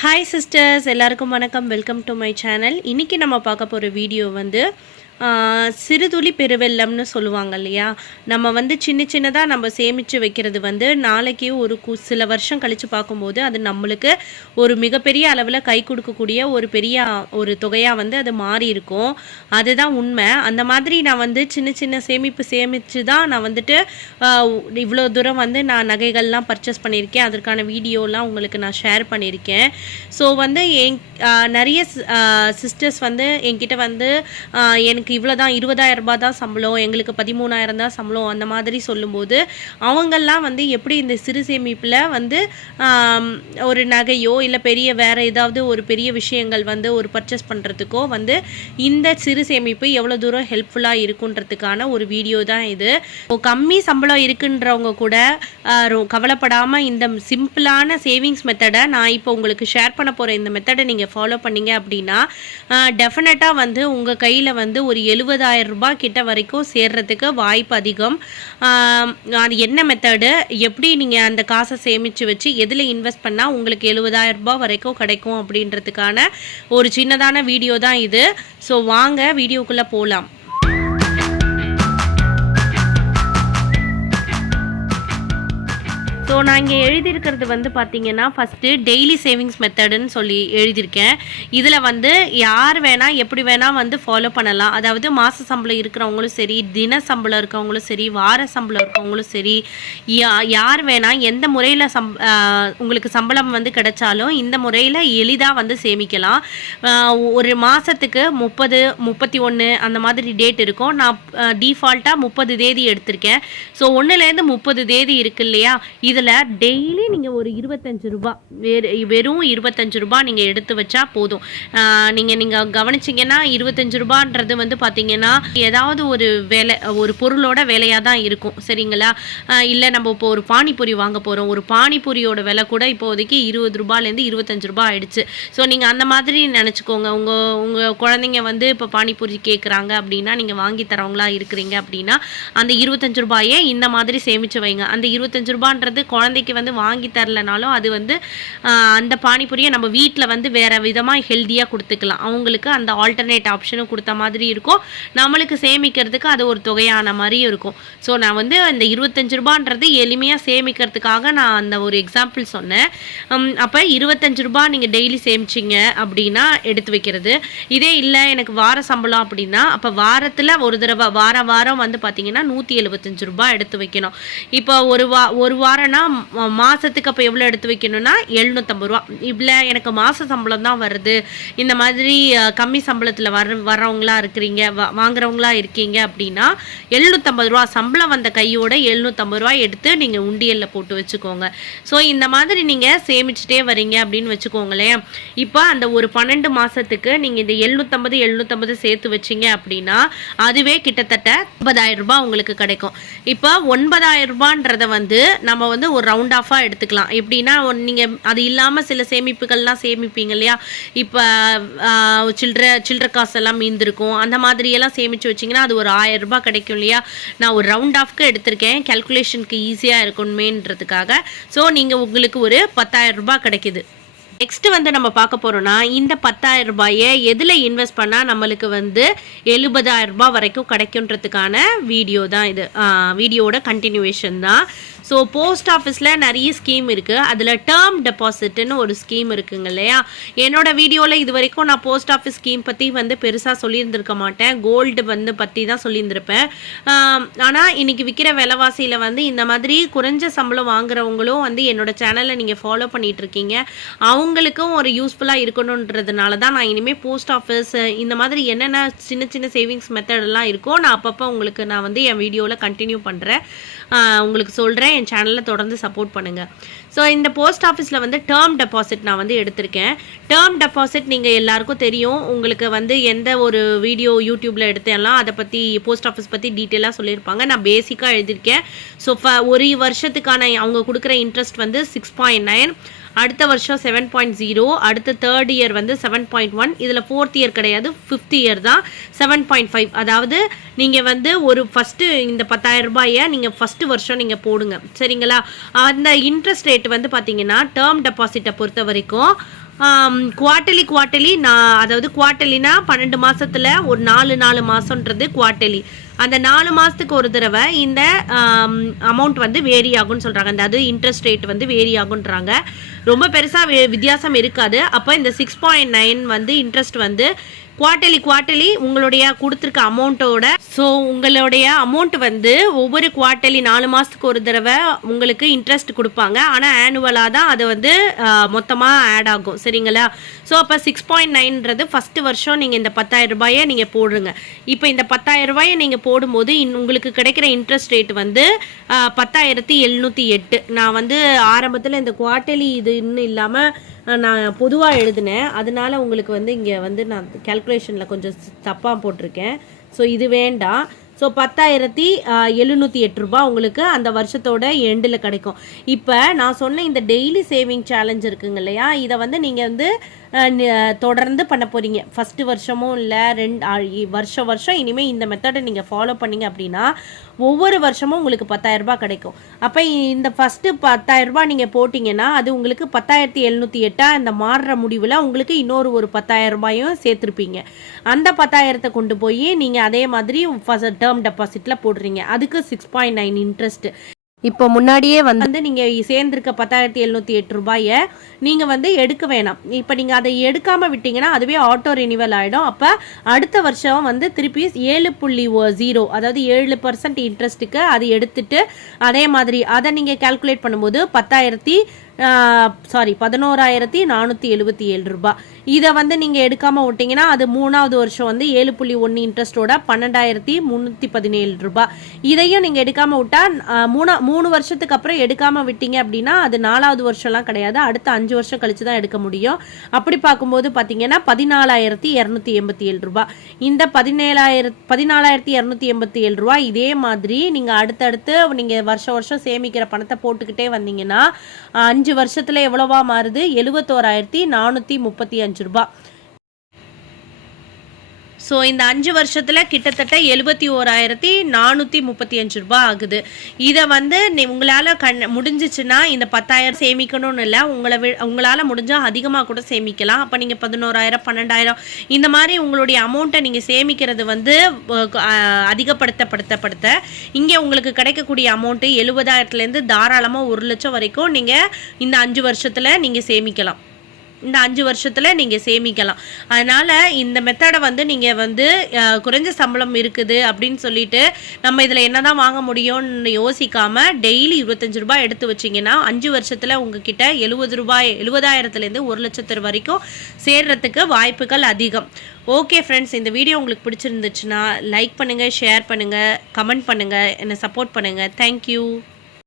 Hi sisters எல்லாருக்கும் வணக்கம். Welcome to my channel இன்றைக்கி நம்ம பார்க்க போகிற வீடியோ வந்து சிறுதுளி பெருவெள்ளம்னு சொல்லுவாங்க இல்லையா? நம்ம வந்து சின்ன சின்னதாக நம்ம சேமித்து வைக்கிறது வந்து நாளைக்கு ஒரு கு சில வருஷம் கழித்து பார்க்கும்போது அது நம்மளுக்கு ஒரு மிகப்பெரிய அளவில் கை கொடுக்கக்கூடிய ஒரு பெரிய ஒரு தொகையாக வந்து அது மாறி இருக்கும். அதுதான் உண்மை. அந்த மாதிரி நான் வந்து சின்ன சின்ன சேமிப்பு சேமித்து தான் நான் வந்துட்டு இவ்வளோ தூரம் வந்து நான் நகைகள்லாம் பர்ச்சேஸ் பண்ணியிருக்கேன். அதற்கான வீடியோலாம் உங்களுக்கு நான் ஷேர் பண்ணியிருக்கேன். ஸோ வந்து என் நிறைய சிஸ்டர்ஸ் வந்து என்கிட்ட வந்து எனக்கு எனக்கு இவ்வளோ தான் இருபதாயிரம் ரூபாய் தான் சம்பளம் எங்களுக்கு பதிமூணாயிரம் தான் சம்பளம் அந்த மாதிரி சொல்லும்போது அவங்கெல்லாம் வந்து எப்படி இந்த சிறு சேமிப்பில் வந்து ஒரு நகையோ இல்லை பெரிய வேறு ஏதாவது ஒரு பெரிய விஷயங்கள் வந்து ஒரு பர்ச்சேஸ் பண்ணுறதுக்கோ வந்து இந்த சிறு சேமிப்பு எவ்வளோ தூரம் ஹெல்ப்ஃபுல்லாக இருக்குன்றதுக்கான ஒரு வீடியோ தான் இது. கம்மி சம்பளம் இருக்குன்றவங்க கூட கவலைப்படாமல் ரொ- இந்த சிம்பிளான சேவிங்ஸ் மெத்தடை நான் இப்போ உங்களுக்கு ஷேர் பண்ண போகிற இந்த மெத்தடை நீங்கள் ஃபாலோ பண்ணீங்க அப்படின்னா டெஃபினட்டாக வந்து உங்கள் கையில் வந்து ஒரு ஒரு எழுபதாயிரம் ரூபாய் கிட்ட வரைக்கும் சேர்றதுக்கு வாய்ப்பு அதிகம். அது என்ன மெத்தடு எப்படி நீங்கள் அந்த காசை சேமித்து வச்சு எதில் இன்வெஸ்ட் பண்ணால் உங்களுக்கு எழுபதாயிரம் ரூபாய் வரைக்கும் கிடைக்கும் அப்படின்றதுக்கான ஒரு சின்னதான வீடியோ தான் இது. ஸோ வாங்க வீடியோக்குள்ளே போகலாம் ஸோ நான் இங்கே எழுதியிருக்கிறது வந்து பார்த்தீங்கன்னா ஃபஸ்ட்டு டெய்லி சேவிங்ஸ் மெத்தடுன்னு சொல்லி எழுதியிருக்கேன். இதில் வந்து யார் வேணால் எப்படி வேணால் வந்து ஃபாலோ பண்ணலாம். அதாவது மாத சம்பளம் இருக்கிறவங்களும் சரி தின சம்பளம் இருக்கவங்களும் சரி வார சம்பளம் இருக்கவங்களும் சரி யா யார் வேணால் எந்த முறையில் சம் உங்களுக்கு சம்பளம் வந்து கிடைச்சாலும் இந்த முறையில் எளிதாக வந்து சேமிக்கலாம். ஒரு மாதத்துக்கு முப்பது முப்பத்தி ஒன்று அந்த மாதிரி டேட் இருக்கும். நான் டிஃபால்ட்டாக முப்பது தேதி எடுத்திருக்கேன். ஸோ ஒன்றுலேருந்து முப்பது தேதி இருக்கு இல்லையா? இதில் டெய்லி நீங்கள் ஒரு இருபத்தஞ்சு ரூபா வேறு வெறும் இருபத்தஞ்சு ரூபா நீங்கள் எடுத்து வச்சா போதும். நீங்கள் நீங்கள் கவனிச்சிங்கன்னா இருபத்தஞ்சு ரூபான்றது வந்து பார்த்தீங்கன்னா ஏதாவது ஒரு வேலை ஒரு பொருளோட வேலையாக தான் இருக்கும். சரிங்களா? இல்லை நம்ம இப்போ ஒரு பானிபூரி வாங்க போகிறோம் ஒரு பானிபூரியோட விலை கூட இப்போதைக்கு இருபது ரூபாலேருந்து இருபத்தஞ்சு ரூபா ஆயிடுச்சு. ஸோ நீங்கள் அந்த மாதிரி நினச்சிக்கோங்க. உங்கள் உங்கள் குழந்தைங்க வந்து இப்போ பானிபூரி கேட்குறாங்க அப்படின்னா நீங்கள் வாங்கி தரவங்களா இருக்கிறீங்க அப்படின்னா அந்த இருபத்தஞ்சு ரூபாயை இந்த மாதிரி சேமித்து வைங்க. அந்த இருபத்தஞ்சு ரூபான்றது குழந்தைக்கு வந்து வாங்கி தரலனாலும் அது வந்து அந்த பானிபூரியை நம்ம வீட்டில் வந்து வேறு விதமாக ஹெல்த்தியாக கொடுத்துக்கலாம். அவங்களுக்கு அந்த ஆல்டர்னேட் ஆப்ஷனும் கொடுத்த மாதிரி இருக்கும். நம்மளுக்கு சேமிக்கிறதுக்கு அது ஒரு தொகையான மாதிரியும் இருக்கும். ஸோ நான் வந்து அந்த இருபத்தஞ்சு ரூபான்றது எளிமையாக சேமிக்கிறதுக்காக நான் அந்த ஒரு எக்ஸாம்பிள் சொன்னேன். அப்போ இருபத்தஞ்சு ரூபா நீங்கள் டெய்லி சேமிச்சிங்க அப்படின்னா எடுத்து வைக்கிறது. இதே இல்லை எனக்கு வார சம்பளம் அப்படின்னா அப்போ வாரத்தில் ஒரு தடவை வாரம் வாரம் வந்து பார்த்தீங்கன்னா நூற்றி எழுபத்தஞ்சு ரூபாய் எடுத்து வைக்கணும். இப்போ ஒரு வா ஒரு வாரம் ம- மாதத்துக்கு அப்போ எவ்வளோ எடுத்து வைக்கணும்னா எழுநூற்றம்பது ரூபா. இவ்வளோ எனக்கு மாத சம்பளம் தான் வருது. இந்த மாதிரி கம்மி சம்பளத்தில் வர வர்றவங்களா இருக்கிறீங்க வா- வாங்குறவங்களா இருக்கீங்க அப்படின்னா எழுநூற்றம்பது ரூபா சம்பளம் வந்த கையோட எழுநூற்றம்பது ரூபா எடுத்து நீங்கள் உண்டியலில் போட்டு வச்சுக்கோங்க. ஸோ இந்த மாதிரி நீங்கள் சேமிச்சுட்டே வரீங்க அப்படின்னு வச்சுக்கோங்களேன். இப்போ அந்த ஒரு பன்னெண்டு மாதத்துக்கு நீங்கள் இந்த எழுநூற்றம்பது எழுநூற்றம்பது சேர்த்து வச்சீங்க அப்படின்னா அதுவே கிட்டத்தட்ட ஐம்பதாயிரம் ரூபாய் உங்களுக்கு கிடைக்கும். இப்போ ஒன்பதாயிரம் ரூபான்றத வந்து நம்ம வந்து ஒரு ரவுண்ட் ஆஃபாக எடுத்துக்கலாம். எப்படின்னா நீங்கள் அது இல்லாமல் சில சேமிப்புகள்லாம் சேமிப்பீங்க இல்லையா? இப்போ சில்லற சில்லற காசு எல்லாம் மீந்திருக்கும். அந்த மாதிரியெல்லாம் சேமித்து வச்சிங்கன்னா அது ஒரு ஆயிரம் ரூபாய் கிடைக்கும் இல்லையா? நான் ஒரு ரவுண்ட் ஆஃப்க்கு எடுத்திருக்கேன். கேல்குலேஷனுக்கு ஈஸியாக இருக்கணுமேன்றதுக்காக. ஸோ நீங்கள் உங்களுக்கு ஒரு பத்தாயிரம் ரூபாய் கிடைக்குது. நெக்ஸ்ட் வந்து நம்ம பார்க்க போறோம்னா இந்த பத்தாயிரம் ரூபாயை எதில் இன்வெஸ்ட் பண்ணால் நம்மளுக்கு வந்து எழுபதாயிரம் ரூபாய் வரைக்கும் கிடைக்குன்றதுக்கான வீடியோ தான் இது. வீடியோட கண்டினியூவேஷன் தான். ஸோ போஸ்ட் ஆஃபீஸில் நிறைய ஸ்கீம் இருக்குது அதில் டேர்ம் டெபாசிட்னு ஒரு ஸ்கீம் இருக்குங்க இல்லையா? என்னோட வீடியோவில் இது வரைக்கும் நான் போஸ்ட் ஆஃபீஸ் ஸ்கீம் பற்றி வந்து பெருசாக சொல்லியிருந்திருக்க மாட்டேன். கோல்டு வந்து பற்றி தான் சொல்லியிருந்திருப்பேன். ஆனால் இன்றைக்கி விற்கிற விலைவாசியில் வந்து இந்த மாதிரி குறைஞ்ச சம்பளம் வாங்குறவங்களும் வந்து என்னோட சேனலை நீங்கள் ஃபாலோ பண்ணிகிட்ருக்கீங்க அவங்களுக்கும் ஒரு யூஸ்ஃபுல்லாக இருக்கணுன்றதுனால தான் நான் இனிமேல் போஸ்ட் ஆஃபீஸ் இந்த மாதிரி என்னென்ன சின்ன சின்ன சேவிங்ஸ் மெத்தடெல்லாம் இருக்கோ நான் அப்பப்போ உங்களுக்கு நான் வந்து என் வீடியோவில் கண்டினியூ பண்ணுறேன் உங்களுக்கு சொல்கிறேன் என் சேனலில் தொடர்ந்து சப்போர்ட் பண்ணுங்கள் ஸோ இந்த போஸ்ட் ஆஃபீஸில் வந்து டேர்ம் டெபாசிட் நான் வந்து எடுத்திருக்கேன். டேர்ம் டெபாசிட் நீங்கள் எல்லாருக்கும் தெரியும். உங்களுக்கு வந்து எந்த ஒரு வீடியோ யூடியூப்பில் எடுத்தேன்லாம் அதை பற்றி போஸ்ட் ஆஃபீஸ் பற்றி டீட்டெயிலாக சொல்லியிருப்பாங்க. நான் பேசிக்காக எழுதியிருக்கேன். ஸோ ஒரு வருஷத்துக்கான அவங்க கொடுக்குற இன்ட்ரெஸ்ட் வந்து சிக்ஸ் பாயிண்ட் நைன் அடுத்த வருஷம் செவன் பாயிண்ட் ஜீரோ அடுத்த தேர்ட் இயர் வந்து செவன் பாயிண்ட் ஒன் இதில் ஃபோர்த் இயர் கிடையாது ஃபிஃப்த் இயர் தான் செவன் பாயிண்ட் ஃபைவ் அதாவது நீங்கள் வந்து ஒரு ஃபஸ்ட்டு இந்த பத்தாயிரம் ரூபாயை நீங்கள் ஃபஸ்ட்டு வருஷம் நீங்கள் போடுங்க. சரிங்களா? அந்த இன்ட்ரெஸ்ட் ரேட் வந்து பார்த்தீங்கன்னா டேர்ம் டெபாசிட்டை பொறுத்த வரைக்கும் குவார்ட்டலி குவார்ட்டலி நான் அதாவது குவார்ட்டலினா பன்னெண்டு மாதத்தில் ஒரு நாலு நாலு மாதன்றது குவார்ட்டலி அந்த நாலு மாதத்துக்கு ஒரு தடவை இந்த அமௌண்ட் வந்து வேரி ஆகும்னு சொல்கிறாங்க அந்த அது இன்ட்ரெஸ்ட் ரேட் வந்து வேரி ஆகுன்றாங்க ரொம்ப பெருசாக வி- வித்தியாசம் இருக்காது. அப்போ இந்த சிக்ஸ் பாயிண்ட் நைன் வந்து இன்ட்ரெஸ்ட் வந்து குவார்டர்லி குவார்டர்லி உங்களுடைய கொடுத்துருக்க அமௌண்ட்டோட ஸோ உங்களுடைய அமௌண்ட் வந்து ஒவ்வொரு குவார்டர்லி நாலு மாதத்துக்கு ஒரு தடவை உங்களுக்கு இன்ட்ரெஸ்ட் கொடுப்பாங்க. ஆனால் ஆனுவலாக தான் அது வந்து மொத்தமாக ஆட் ஆகும். சரிங்களா? ஸோ அப்போ சிக்ஸ் பாயிண்ட் நைன்றது ஃபஸ்ட்டு வருஷம் நீங்கள் இந்த பத்தாயிரம் ரூபாயை நீங்கள் போடுங்க. இப்போ இந்த பத்தாயிரம் ரூபாயை நீங்கள் போடும்போது இன் உங்களுக்கு கிடைக்கிற இன்ட்ரெஸ்ட் ரேட் வந்து பத்தாயிரத்தி எழுநூற்றி எட்டு. நான் வந்து ஆரம்பத்தில் இந்த குவார்டர்லி இது இன்னும் இல்லாமல் நான் பொதுவாக எழுதினேன். அதனால உங்களுக்கு வந்து இங்கே வந்து நான் கேல்குலேஷனில் கொஞ்சம் தப்பாக போட்டிருக்கேன். ஸோ இது வேண்டாம். ஸோ பத்தாயிரத்தி எழுநூற்றி எட்டு ரூபா உங்களுக்கு அந்த வருஷத்தோட எண்டில் கிடைக்கும். இப்போ நான் சொன்ன இந்த டெய்லி சேவிங் சேலஞ்ச் இருக்குங்க இல்லையா? இதை வந்து நீங்கள் வந்து தொடர்ந்து பண்ண போகிறீங்க ஃபஸ்ட்டு வருஷமும் இல்லை ரெண்டு ஆ, இ- வருஷம் வருஷம் இனிமேல் இந்த மெத்தடை நீங்கள் ஃபாலோ பண்ணீங்க அப்படின்னா ஒவ்வொரு வருஷமும் உங்களுக்கு 10000 ரூபாய் கிடைக்கும். அப்போ இந்த ஃபஸ்ட்டு பத்தாயிரம் ரூபாய் நீங்கள் போட்டிங்கன்னா அது உங்களுக்கு பத்தாயிரத்தி எழுநூற்றி எட்டா இந்த மாறுற முடிவில் உங்களுக்கு இன்னொரு ஒரு பத்தாயிரம் ரூபாயும் சேர்த்துருப்பீங்க. அந்த பத்தாயிரத்தை கொண்டு போய் நீங்கள் அதே மாதிரி ஃபஸ்ட் டேர்ம் டெபாசிட்டில் போடுறீங்க. அதுக்கு சிக்ஸ் பாயிண்ட் நைன் இன்ட்ரெஸ்ட் இப்போ முன்னாடியே வந்து நீங்கள் சேர்ந்திருக்க பத்தாயிரத்தி எழுநூற்றி எட்டு ரூபாயை நீங்கள் வந்து எடுக்க வேணாம். இப்போ நீங்கள் அதை எடுக்காமல் விட்டீங்கன்னா அதுவே ஆட்டோ ரினிவல் ஆகிடும் அப்போ அடுத்த வருஷம் வந்து திருப்பி ஏழு புள்ளி ஜீரோ அதாவது ஏழு பர்சன்ட் இன்ட்ரெஸ்ட்டுக்கு அது எடுத்துட்டு அதே மாதிரி அதை நீங்கள் கால்குலேட் பண்ணும்போது பத்தாயிரத்தி சாரி பதினோராயிரத்தி நானூற்றி எழுபத்தி ஏழு ரூபாய். இதை வந்து நீங்கள் எடுக்காமல் விட்டீங்கன்னா அது மூணாவது வருஷம் வந்து ஏழு புள்ளி ஒன்று இன்ட்ரெஸ்ட்டோட பன்னெண்டாயிரத்தி முந்நூற்றி பதினேழு ரூபாய். இதையும் நீங்கள் எடுக்காமல் விட்டால் மூணா மூணு வருஷத்துக்கு அப்புறம் எடுக்காமல் விட்டீங்க அப்படின்னா அது நாலாவது வருஷம்லாம் கிடையாது. அடுத்த அஞ்சு வருஷம் கழித்து தான் எடுக்க முடியும். அப்படி பார்க்கும்போது பார்த்தீங்கன்னா பதினாலாயிரத்தி இரநூத்தி எண்பத்தி ஏழு ரூபாய். இந்த பதினேழாயிரத் பதினாலாயிரத்தி இரநூத்தி எண்பத்தி ஏழு ரூபாய் இதே மாதிரி நீங்கள் அடுத்தடுத்து நீங்கள் வருஷம் வருஷம் சேமிக்கிற பணத்தை போட்டுக்கிட்டே வந்தீங்கன்னா அஞ்சு வருஷத்துல எவ்வளவா மாறுது? எழுபத்தோராயிரத்தி நானூற்றி முப்பத்தி அஞ்சு ரூபாய் ஸோ இந்த அஞ்சு வருஷத்தில் கிட்டத்தட்ட எழுபத்தி ஓராயிரத்தி நானூற்றி முப்பத்தி அஞ்சு ரூபா ஆகுது. இதை வந்து நீ- உங்களால் கண் முடிஞ்சிச்சுன்னா இந்த பத்தாயிரம் சேமிக்கணும்னு இல்லை உங்களை வி உங்களால் முடிஞ்சால் அதிகமாக கூட சேமிக்கலாம். அப்போ நீங்கள் பதினோராயிரம் பன்னெண்டாயிரம் இந்த மாதிரி உங்களுடைய அமௌண்ட்டை நீங்கள் சேமிக்கிறது வந்து அதிகப்படுத்தப்படுத்தப்படுத்த. இங்கே உங்களுக்கு கிடைக்கக்கூடிய அமௌண்ட்டு எழுபதாயிரத்துலேருந்து தாராளமாக ஒரு லட்சம் வரைக்கும் நீங்கள் இந்த அஞ்சு வருஷத்தில் நீங்கள் சேமிக்கலாம். இந்த அஞ்சு வருஷத்தில் நீங்கள் சேமிக்கலாம். அதனால் இந்த மெத்தடை வந்து நீங்கள் வந்து குறைஞ்ச சம்பளம் இருக்குது அப்படின்னு சொல்லிட்டு நம்ம இதில் என்ன தான் வாங்க முடியும்னு யோசிக்காமல் டெய்லி இருபத்தஞ்சு ரூபாய் எடுத்து வச்சிங்கன்னா அஞ்சு வருஷத்தில் உங்ககிட்ட எழுபது ரூபாய் எழுபதாயிரத்துலேருந்து ஒரு லட்சத்து வரைக்கும் சேர்றதுக்கு வாய்ப்புகள் அதிகம். ஓகே ஃப்ரெண்ட்ஸ் இந்த வீடியோ உங்களுக்கு பிடிச்சிருந்துச்சுன்னா லைக் பண்ணுங்கள் ஷேர் பண்ணுங்கள் கமெண்ட் பண்ணுங்கள் என்னை சப்போர்ட் பண்ணுங்கள் தேங்க்யூ